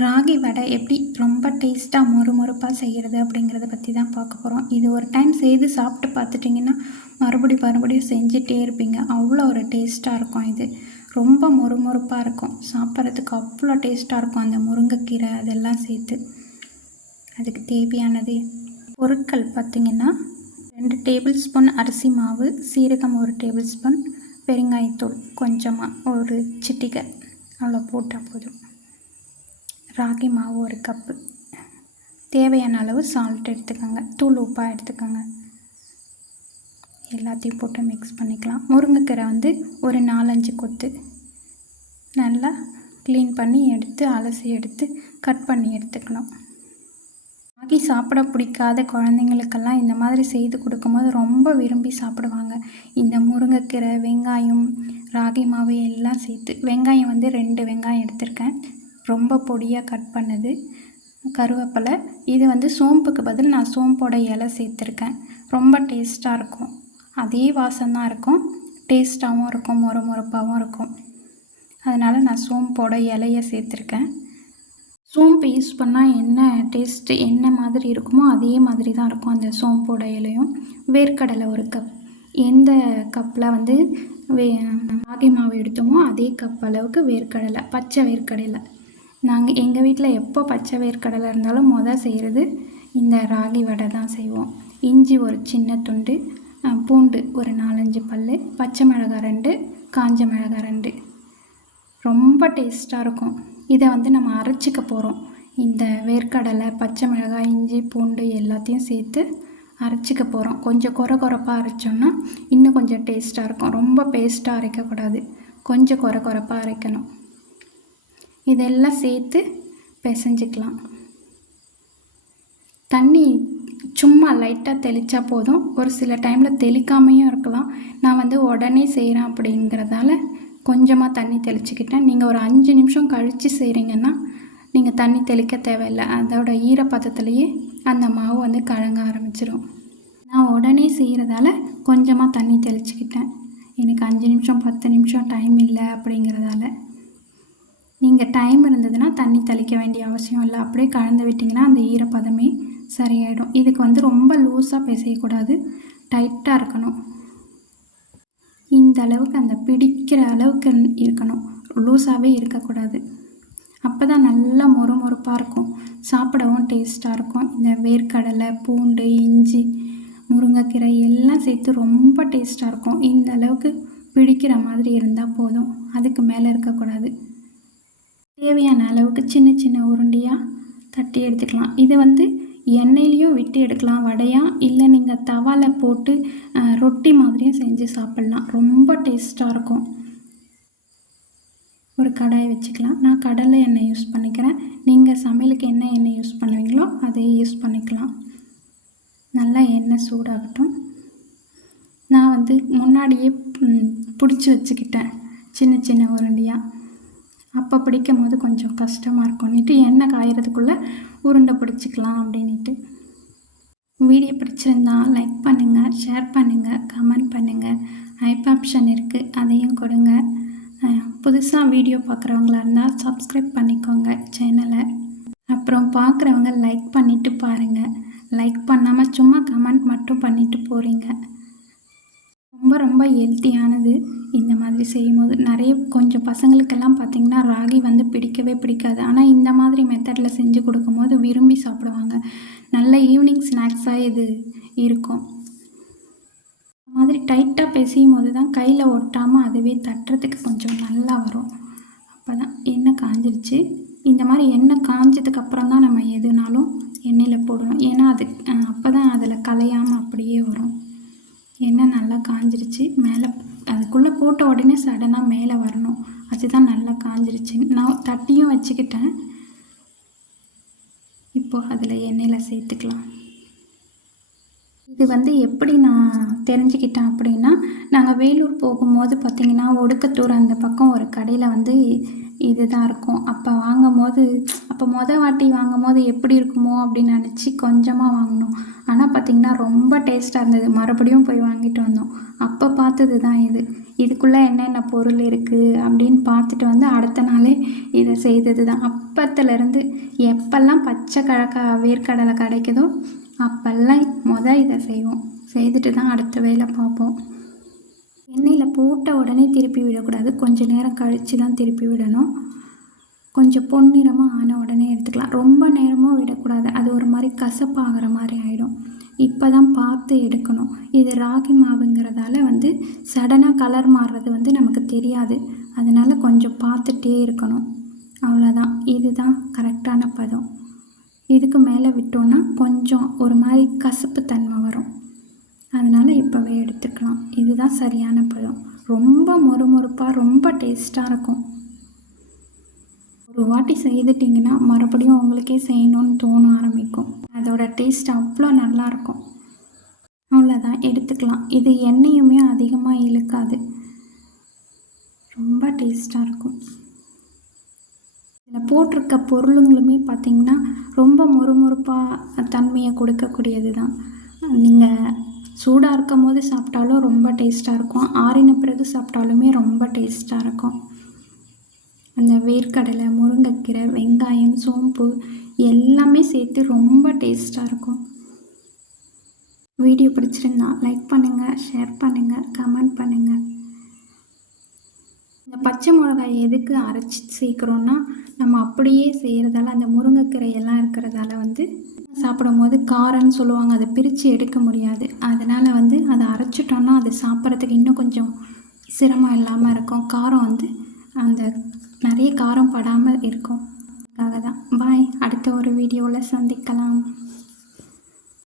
ராகி வடை எப்படி ரொம்ப டேஸ்ட்டாக மொறுமொறுப்பாக செய்கிறது அப்படிங்கிறத பற்றி தான் பார்க்க போகிறோம். இது ஒரு டைம் செய்து சாப்பிட்டு பார்த்துட்டிங்கன்னா மறுபடியும் செஞ்சுட்டே இருப்பீங்க. அவ்வளோ ஒரு டேஸ்ட்டாக இருக்கும். இது ரொம்ப மொறுமொறுப்பாக இருக்கும். சாப்பிட்றதுக்கு அவ்வளோ டேஸ்ட்டாக இருக்கும். அந்த முருங்கைக்கீரை அதெல்லாம் சேர்த்து. அதுக்கு தேவையானது பொருட்கள் பார்த்திங்கன்னா 2 டேபிள் ஸ்பூன் அரிசி மாவு, சீரகம் 1 டேபிள் ஸ்பூன், பெருங்காயத்தூள் கொஞ்சமாக ஒரு சிட்டிகை, அவ்வளோ போட்டால் போதும். ராகி மாவு 1 கப்பு, தேவையான அளவு சால்ட் எடுத்துக்கோங்க, தூள் உப்பாக எடுத்துக்கோங்க. எல்லாத்தையும் போட்டு மிக்ஸ் பண்ணிக்கலாம். முருங்கைக்கீரை ஒரு 4-5 கொத்து நல்லா க்ளீன் பண்ணி எடுத்து அலசி எடுத்து கட் பண்ணி எடுத்துக்கலாம். ராகி சாப்பிட பிடிக்காத குழந்தைங்களுக்கெல்லாம் இந்த மாதிரி செய்து கொடுக்கும்போது ரொம்ப விரும்பி சாப்பிடுவாங்க. இந்த முருங்கைக்கீரை, வெங்காயம், ராகி மாவு எல்லாம் சேர்த்து. வெங்காயம் 2 வெங்காயம் எடுத்திருக்கேன், ரொம்ப பொடியாக கட் பண்ணது. கருவேப்பிலை, இது சோம்புக்கு பதில் நான் சோம்போட இலை சேர்த்துருக்கேன். ரொம்ப டேஸ்ட்டாக இருக்கும். அதே வாசம்தான் இருக்கும், டேஸ்ட்டாகவும் இருக்கும், மொறுமொறுப்பாகவும் இருக்கும். அதனால் நான் சோம்போட இலையை சேர்த்துருக்கேன். சோம்பு யூஸ் பண்ணால் என்ன டேஸ்ட்டு என்ன மாதிரி இருக்குமோ அதே மாதிரி தான் இருக்கும் அந்த சோம்போட இலையும். வேர்க்கடலை 1 கப், எந்த கப்பில் ராகி மாவு எடுத்தோமோ அதே கப் அளவுக்கு வேர்க்கடலை, பச்சை வேர்க்கடலை. எங்கள் வீட்டில் எப்போ பச்சை வேர்க்கடலை இருந்தாலும் செய்கிறது இந்த ராகி வடை தான் செய்வோம். இஞ்சி 1 சின்ன துண்டு, பூண்டு ஒரு 4-5 பல், பச்சை மிளகாய் 2, காஞ்ச மிளகாய் 2. ரொம்ப டேஸ்ட்டாக இருக்கும். இதை நம்ம அரைச்சிக்க போகிறோம். இந்த வேர்க்கடலை, பச்சை மிளகாய், இஞ்சி, பூண்டு எல்லாத்தையும் சேர்த்து அரைச்சிக்க போகிறோம். கொஞ்சம் கொரப்பாக அரைச்சோன்னா இன்னும் கொஞ்சம் டேஸ்ட்டாக இருக்கும். ரொம்ப பேஸ்ட்டாக அரைக்கக்கூடாது, கொஞ்சம் கொரப்பாக அரைக்கணும். இதெல்லாம் சேர்த்து பிசைஞ்சிக்கலாம். தண்ணி சும்மா லைட்டாக தெளித்தா போதும். ஒரு சில டைமில் தெளிக்காமையும் இருக்கலாம். நான் உடனே செய்கிறேன் அப்படிங்கிறதால கொஞ்சமாக தண்ணி தெளிச்சுக்கிட்டேன். நீங்கள் ஒரு 5 நிமிஷம் கழித்து செய்கிறீங்கன்னா நீங்கள் தண்ணி தெளிக்க தேவையில்லை. அதோட ஈரப்பதத்துலேயே அந்த மாவு கலங்க ஆரம்பிச்சிடும். நான் உடனே செய்கிறதால கொஞ்சமாக தண்ணி தெளிச்சுக்கிட்டேன். எனக்கு 5 நிமிஷம் 10 நிமிஷம் டைம் இல்லை அப்படிங்கிறதால. நீங்கள் டைம் இருந்ததுன்னா தண்ணி தெளிக்க வேண்டிய அவசியம் இல்லை. அப்படியே கலந்து விட்டிங்கன்னா அந்த ஈரப்பதமே சரியாயிடும். இதுக்கு ரொம்ப லூஸாக பிசையக்கூடாது, டைட்டாக இருக்கணும். இந்த அளவுக்கு அந்த பிடிக்கிற அளவுக்கு இருக்கணும், லூஸாகவே இருக்கக்கூடாது. அப்போ தான் நல்லா மொறுமொறுப்பாக இருக்கும், சாப்பிடவும் டேஸ்ட்டாக இருக்கும். இந்த வேர்க்கடலை, பூண்டு, இஞ்சி, முருங்கைக்கீரை எல்லாம் சேர்த்து ரொம்ப டேஸ்ட்டாக இருக்கும். இந்த அளவுக்கு பிடிக்கிற மாதிரி இருந்தால் போதும், அதுக்கு மேலே இருக்கக்கூடாது. தேவையான அளவுக்கு சின்ன சின்ன உருண்டையாக தட்டி எடுத்துக்கலாம். இது எண்ணெயிலையும் விட்டு எடுக்கலாம் வடையாக, இல்லை நீங்கள் தவாவில் போட்டு ரொட்டி மாதிரியும் செஞ்சு சாப்பிட்லாம். ரொம்ப டேஸ்ட்டாக இருக்கும். ஒரு கடாய் வச்சுக்கலாம். நான் கடலை எண்ணெய் யூஸ் பண்ணிக்கிறேன். நீங்கள் சமையலுக்கு என்ன எண்ணெய் யூஸ் பண்ணுவீங்களோ அதை யூஸ் பண்ணிக்கலாம். நல்லா எண்ணெய் சூடாகட்டும். நான் முன்னாடியே பிடிச்சி வச்சுக்கிட்டேன் சின்ன சின்ன உருண்டையாக. அப்போ பிடிக்கும் போது கொஞ்சம் கஷ்டமாக இருக்கும்னுட்டு எண்ணெய் காயறதுக்குள்ளே உருண்டை பிடிச்சிக்கலாம் அப்படின்ட்டு. வீடியோ பிடிச்சிருந்தா லைக் பண்ணுங்கள், ஷேர் பண்ணுங்கள், கமெண்ட் பண்ணுங்கள். ஹைப் ஆப்ஷன் இருக்குது, அதையும் கொடுங்க. புதுசாக வீடியோ பார்க்குறவங்களா இருந்தால் சப்ஸ்கிரைப் பண்ணிக்கோங்க சேனலை. அப்புறம் பார்க்குறவங்க லைக் பண்ணிவிட்டு பாருங்கள். லைக் பண்ணாமல் சும்மா கமெண்ட் மட்டும் பண்ணிவிட்டு போகிறீங்க. ரொம்ப ஹெல்த்தியானது இந்த மாதிரி செய்யும்போது. கொஞ்சம் பசங்களுக்கெல்லாம் பார்த்திங்கன்னா ராகி பிடிக்கவே பிடிக்காது. ஆனால் இந்த மாதிரி மெத்தடில் செஞ்சு கொடுக்கும்போது விரும்பி சாப்பிடுவாங்க. நல்ல ஈவினிங் ஸ்நாக்ஸாக இது இருக்கும். இந்த மாதிரி டைட்டாக பிசையும் போது தான் கையில் ஒட்டாமல் அதுவே தட்டுறதுக்கு கொஞ்சம் நல்லா வரும். அப்போ தான் எண்ணெய் காஞ்சிருச்சு. இந்த மாதிரி எண்ணெய் காஞ்சதுக்கப்புறம் தான் நம்ம எதுனாலும் எண்ணெயில் போடணும். ஏன்னா அப்போ தான் அதில் கலையாமல் அப்படியே வரும். எண்ணெய் நல்லா காஞ்சிருச்சு. மேலே அதுக்குள்ளே போட்ட உடனே சடனாக மேலே வரணும், அதுதான் நல்லா காஞ்சிருச்சு. நான் தட்டியும் வச்சுக்கிட்டேன். இப்போது அதில் எண்ணெயில் சேர்த்துக்கலாம். இது எப்படி நான் தெரிஞ்சுக்கிட்டேன் அப்படின்னா, நாங்கள் வேலூர் போகும்போது பார்த்திங்கன்னா ஒடுக்கத்தூர் அந்த பக்கம் ஒரு கடையில் இதுதான் இருக்கும். அப்போ வாட்டி வாங்கும்போது எப்படி இருக்குமோ அப்படின்னு நினச்சி கொஞ்சமாக வாங்கினோம். ஆனால் பார்த்திங்கன்னா ரொம்ப டேஸ்ட்டாக இருந்தது. மறுபடியும் போய் வாங்கிட்டு வந்தோம். அப்போ பார்த்தது தான் இதுக்குள்ளே என்னென்ன பொருள் இருக்குது அப்படின்னு பார்த்துட்டு அடுத்த நாளே இதை செய்தது தான். அப்பத்துலேருந்து எப்பெல்லாம் பச்சை வேர்க்கடலை கிடைக்குதோ அப்போல்லாம் இதை செய்வோம். செய்துட்டு தான் அடுத்த வேலை பார்ப்போம். எண்ணெயில் போட்ட உடனே திருப்பி விடக்கூடாது, கொஞ்சம் நேரம் கழித்து தான் திருப்பி விடணும். கொஞ்சம் பொன்னிறமாக ஆன உடனே எடுத்துக்கலாம். ரொம்ப நேரமும் விடக்கூடாது, அது ஒரு மாதிரி கசப்பாகிற மாதிரி ஆகிடும். இப்போ தான் பார்த்து எடுக்கணும். இது ராகி மாவுங்கிறதால சடனாக கலர் மாறுறது நமக்கு தெரியாது. அதனால் கொஞ்சம் பார்த்துட்டே இருக்கணும். அவ்வளோதான், இதுதான் கரெக்டான பதம். இதுக்கு மேலே விட்டோன்னா கொஞ்சம் ஒரு மாதிரி கசப்பு தன்மை வரும். அதனால் இப்போவே எடுத்துக்கலாம். இதுதான் சரியான பதம். ரொம்ப மொறுமொறுப்பாக ரொம்ப டேஸ்ட்டாக இருக்கும். ஒரு வாட்டி செய்துட்டிங்கன்னா மறுபடியும் உங்களுக்கே செய்யணும்னு தோண ஆரம்பிக்கும். அதோட டேஸ்ட் அவ்வளோ நல்லாயிருக்கும். அவ்வளோதான், எடுத்துக்கலாம். இது எண்ணெயுமே அதிகமாக இழுக்காது, ரொம்ப டேஸ்ட்டாக இருக்கும். இதில் போட்டிருக்க பொருளுங்களுமே பார்த்திங்கன்னா ரொம்ப மொறுமொறுப்பாக தன்மையை கொடுக்கக்கூடியது தான். நீங்கள் சூடாக இருக்கும் போது சாப்பிட்டாலும் ரொம்ப டேஸ்ட்டாக இருக்கும், ஆறின பிறகு சாப்பிட்டாலுமே ரொம்ப டேஸ்ட்டாக இருக்கும். அந்த வேர்க்கடலை, முருங்கைக்கீரை, வெங்காயம், சோம்பு எல்லாமே சேர்த்து ரொம்ப டேஸ்ட்டாக இருக்கும். வீடியோ பிடிச்சிருந்தா லைக் பண்ணுங்கள், ஷேர் பண்ணுங்கள், கமெண்ட் பண்ணுங்கள். இந்த பச்சை மிளகாய் எதுக்கு அரைச்சி சேர்க்குறோன்னா, நம்ம அப்படியே செய்கிறதால அந்த முருங்கைக்கீரை எல்லாம் இருக்கிறதால சாப்பிடும் போது காரம்னு சொல்லுவாங்க, அதை பிரித்து எடுக்க முடியாது. அதனால் அதை அரைச்சிட்டோன்னா அது சாப்பிட்றதுக்கு இன்னும் கொஞ்சம் சிரமம் இல்லாமல் இருக்கும். காரம் அந்த நிறைய காரம் படாமல் இருக்கும். அதுக்காக தான். பாய், அடுத்த ஒரு வீடியோவில் சந்திக்கலாம்.